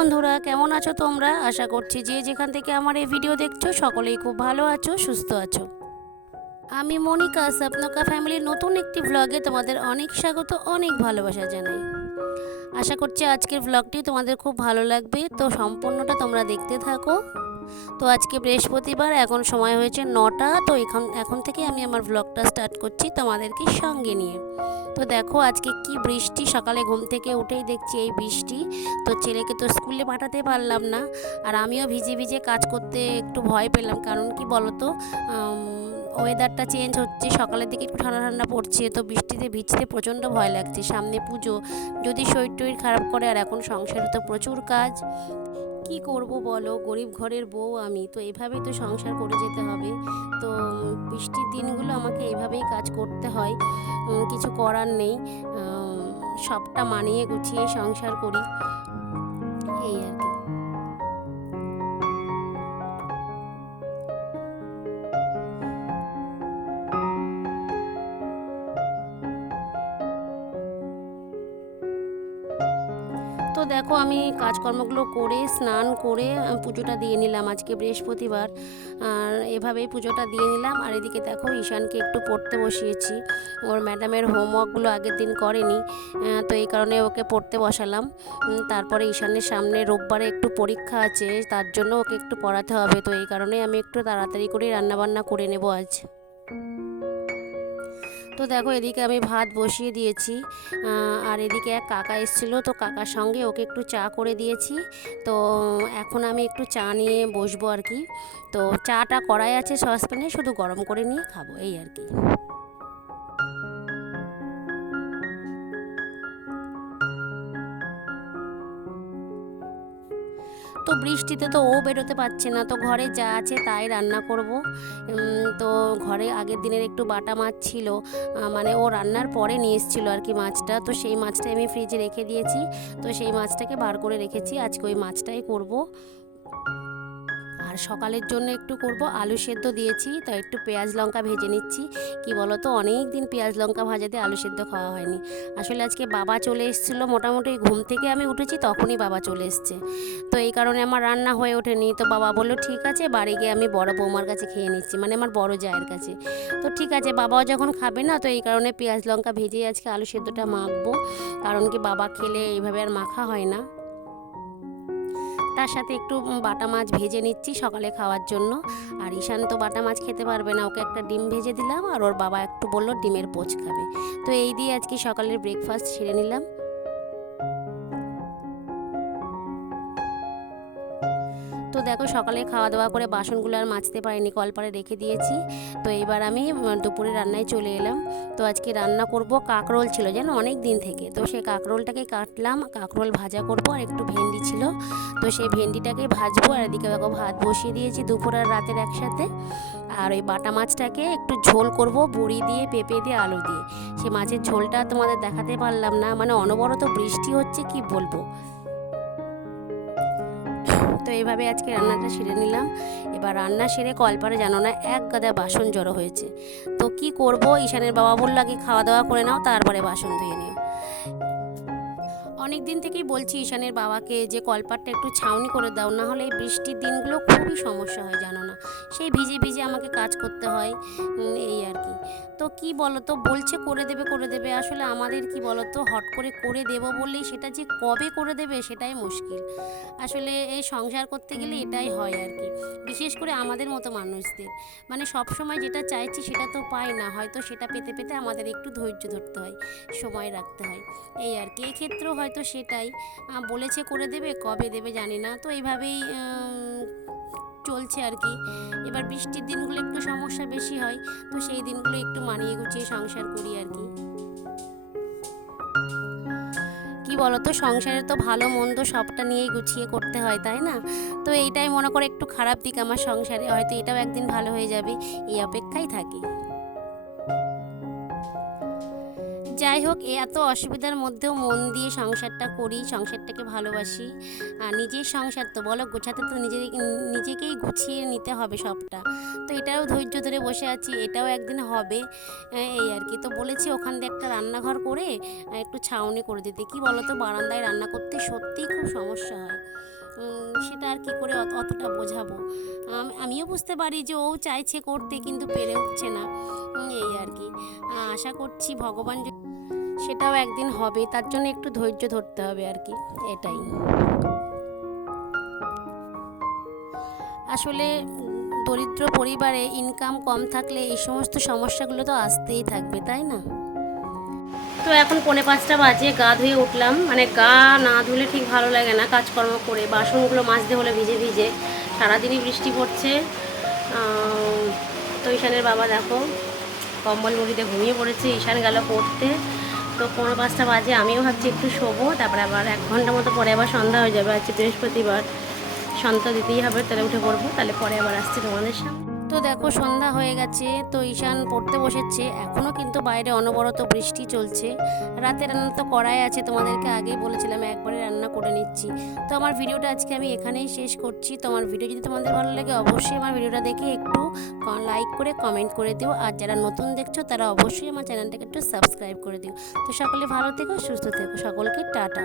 বন্ধুরা, কেমন আছো তোমরা? আশা করছি যে যেখান থেকে আমার এই ভিডিও দেখছ, সকলেই খুব ভালো আছো, সুস্থ আছো। আমি মনিকা, স্বপ্নকা ফ্যামিলির নতুন একটি ব্লগে তোমাদের অনেক স্বাগত, অনেক ভালোবাসা জানাই। আশা করছি আজকের ব্লগটি তোমাদের খুব ভালো লাগবে, তো সম্পূর্ণটা তোমরা দেখতে থাকো। তো আজকে বৃহস্পতিবার, এখন সময় হয়েছে নটা, তো এখন এখন থেকে আমি আমার ব্লগটা স্টার্ট করছি তোমাদেরকে সঙ্গে নিয়ে। তো দেখো আজকে কি বৃষ্টি, সকালে ঘুম থেকে উঠেই দেখছি এই বৃষ্টি। তো ছেলেকে তো স্কুলে পাঠাতে পারলাম না, আর আমিও ভিজে ভিজে কাজ করতে একটু ভয় পেলাম, কারণ কি বলতো ওয়েদারটা চেঞ্জ হচ্ছে, সকালের দিকে একটু ঠান্ডা ঠান্ডা পড়ছে, তো বৃষ্টিতে ভিজতে প্রচণ্ড ভয় লাগছে। সামনে পুজো, যদি শরীর টরীর খারাপ করে, আর এখন সংসারে তো প্রচুর কাজ। কি করব বলো? গরিব ঘরের বউ আমি, তো এভাবেই তো সংসার করে যেতে হবে। তো বৃষ্টির দিনগুলো আমাকে এভাবেই কাজ করতে হয়। কিছু করার নেই। সবটা মানিয়ে গুছিয়ে সংসার করি। এই আর কি। তো দেখো আমি কাজকর্মগুলো করে, স্নান করে পুজোটা দিয়ে নিলাম আজকে বৃহস্পতিবার। আর এভাবেই পুজোটা দিয়ে নিলাম। আর এদিকে দেখো ঈশানকে একটু পড়তে বসিয়েছি। ওর ম্যাডামের হোমওয়ার্কগুলো আগের দিন করেনি তো এই কারণে ওকে পড়তে বসালাম। তারপরে ঈশানের সামনে রোববারে একটু পরীক্ষা আছে, তার জন্য ওকে একটু পড়াতে হবে। তো এই কারণে আমি একটু তাড়াতাড়ি করে রান্নাবান্না করে নেব আজ। তো দেখো, এদিকে আমি ভাত বসিয়ে দিয়েছি। আর এদিকে এক কাকা এসেছিল, তো কাকার সঙ্গে ওকে একটু চা করে দিয়েছি। তো এখন আমি একটু চা নিয়ে বসবো আর কি। তো চাটা করাই আছে সসপ্যানে, শুধু গরম করে নিয়ে খাব, এই আর কি। তো বৃষ্টিতে তো ও বেরোতে পারছে না। তো ঘরে যা আছে তাই রান্না করব। তো ঘরে আগের দিনের একটু বাটা মাছ ছিল। মানে ও রান্নার পরে নিয়ে এসেছিল আর কি মাছটা। তো সেই মাছটাই আমি ফ্রিজে রেখে দিয়েছি। তো সেই মাছটাকে বার করে রেখেছি। আজকে ওই মাছটাই করব। আর সকালের জন্য একটু করব। আলু সেদ্ধ দিয়েছি তো একটু পেঁয়াজ লঙ্কা ভেজে নিচ্ছি। কি বলো তো অনেক দিন পেঁয়াজ লঙ্কা ভাজাতে আলু সেদ্ধ খাওয়া হয়নি। আসলে আজকে বাবা চলে এসেছিল, মোটামুটি ঘুম থেকে আমি উঠেছি, তখনই বাবা চলে এসছে। তো এই কারণে আমার রান্না হয়ে ওঠেনি। তো বাবা বলল, ঠিক আছে, বাড়ি গিয়ে আমি বড় বৌমার কাছে খেয়ে নিচ্ছি মানে আমার বড় জায়ের কাছে। তো ঠিক আছে, বাবাও যখন খাবে না, তো এই কারণে পেঁয়াজ লঙ্কা ভেজে আজকে আলু সেদ্ধটা মাখবো। কারণ কি বাবা খেলে এইভাবে আর মাখা হয় না। তার সাথে একটু বাটা মাছ ভেজে নিচ্ছি সকালে খাওয়ার জন্য। আর ঈশান তো বাটা মাছ খেতে পারবে না, ওকে একটা ডিম ভেজে দিলাম আর ওর বাবা একটু বলল ডিমের পোচ খাবে। তো এই দিয়ে আজকে সকালের ব্রেকফাস্ট সেরে নিলাম। দেখো সকালে খাওয়া দাওয়া করে বাসনগুলো আর মাজতে পারিনি, কলপারে রেখে দিয়েছি। তো এইবার আমি দুপুরে রান্নায় চলে এলাম। তো আজকে রান্না করব কাকরোল ছিল যেন অনেক দিন থেকে। তো সেই কাকরোলটাকে কাটলাম, কাকরোল ভাজা করব আর একটু ভেন্ডি ছিল। তো সেই ভেন্ডিটাকে ভাজবো আর এদিকে দেখো ভাত বসিয়ে দিয়েছি দুপুর আর রাতের একসাথে। আর ওই বাটা মাছটাকে একটু ঝোল করব বড়ি দিয়ে, পেঁপে দিয়ে, আলু দিয়ে। সে মাছের ঝোলটা তোমাদের দেখাতে পারলাম না মানে অনবরত বৃষ্টি হচ্ছে কি বলব? তো এইভাবে আজকে রান্নাটা সেরে নিলাম। এবার রান্না সেরে কলপারে জানো না এক গাদা বাসন জড়ো হয়েছে। তো কি করব? ঈশানের বাবা বলল, আগে খাওয়া দাওয়া করে নাও, তারপরে বাসন ধুয়ে নিও। অনেক দিন থেকেই বলছি ঈশানের বাবাকে যে কলপাটটা একটু ছাউনি করে দাও, না হলে এই বৃষ্টির দিনগুলো খুবই সমস্যা হয়, জানো না। সেই ভিজে ভিজে আমাকে কাজ করতে হয় এই আর কি। তো কি বলো তো বলছে করে দেবে করে দেবে, আসলে আমাদের কি বলো তো হট করে করে দেবো বললেই সেটা যে কবে করে দেবে সেটাই মুশকিল। আসলে এই সংসার করতে গেলে এটাই হয় আর কি। বিশেষ করে আমাদের মতো মানুষদের। মানে সব সময় যেটা চাইছি সেটা তো পাই না, হয়তো সেটা পেতে পেতে আমাদের একটু ধৈর্য ধরতে হয়, সময় রাখতে হয়, এই আর কি। এক্ষেত্রেও হয়তো সেটাই। বলেছে করে দেবে, কবে দেবে জানি না। তো এইভাবেই চলছে আর কি। এবার বৃষ্টির দিনগুলো একটু সমস্যা বেশি হয়, তো সেই দিনগুলো একটু মানিয়ে গুছিয়ে সংসার করি আর কি। কি বলো তো সংসারে তো ভালো মন্দ সবটা নিয়েই গুছিয়ে করতে হয়, তাই না? তো এইটাই মনে করে একটু খারাপ দিক আমার সংসারে, হয়তো এটাও একদিন ভালো হয়ে যাবে, এই অপেক্ষাই থাকি। যাই হোক এত অসুবিধার মধ্যেও মন দিয়ে সংসারটা করি, সংসারটাকে ভালোবাসি। আর নিজের সংসার তো, বলো গোছাতে তো নিজের নিজেকেই গুছিয়ে নিতে হবে সবটা। তো এটাও ধৈর্য ধরে বসে আছি, এটাও একদিন হবে। এই আর কি। তো বলেছি ওখান দিয়ে একটা রান্নাঘর করে একটু ছাউনি করে দিতে কি বলো তো বারান্দায় রান্না করতে সত্যিই খুব সমস্যা হয়। সেটা আর কি করে অত- অতটা বোঝাবো? আম- আমিও বুঝতে পারি যে ও চাইছে করতে, কিন্তু পেরে উঠছে না। এই আর কি। আশা করছি ভগবান সেটাও একদিন হবে, তার জন্য একটু ধৈর্য ধরতে হবে আর কি, এটাই। আসলে দরিদ্র পরিবারে ইনকাম কম থাকলে এই সমস্ত সমস্যাগুলো তো আসতেই থাকবে, তাই না? তো এখন পৌনে পাঁচটা বাজে, গা ধুয়ে উঠলাম মানে গা না ধুলে ঠিক ভালো লাগে না, কাজকর্ম করে, বাসনগুলো মাজতে হলে ভিজে ভিজে, সারাদিনই বৃষ্টি পড়ছে। তো ঈশানের বাবা দেখো, কম্বল মুড়িতে ঘুমিয়ে পড়েছে, ঈশান গেল পড়তে। তো পনেরো পাঁচটা বাজে, আমিও ভাবছি একটু শোবো, তারপরে আবার এক ঘণ্টা মতো পরে আবার সন্ধ্যা হয়ে যাবে, আজকে বৃহস্পতিবার, সন্ধ্যা দিতেই হবে, তাহলে উঠে পড়ব, তাহলে পরে আবার আসছি তোমাদের সামনে। তো দেখো সন্ধ্যা হয়ে গেছে, তো ঈশান পড়তে বসেছে। এখনও কিন্তু বাইরে অনবরত বৃষ্টি চলছে। রাতে রান্না তো করাই আছে, তোমাদেরকে আগেই বলেছিলাম একবারে রান্না করে নিচ্ছি। তো আমার ভিডিওটা আজকে আমি এখানেই শেষ করছি। তো আমার ভিডিও যদি তোমাদের ভালো লাগে, অবশ্যই আমার ভিডিওটা দেখে একটু লাইক করে কমেন্ট করে দিও। আর যারা নতুন দেখছ, তারা অবশ্যই আমার চ্যানেলটাকে একটু সাবস্ক্রাইব করে দিও। তো সকলে ভালো থেকো, সুস্থ থেকো। সকলকে টাটা।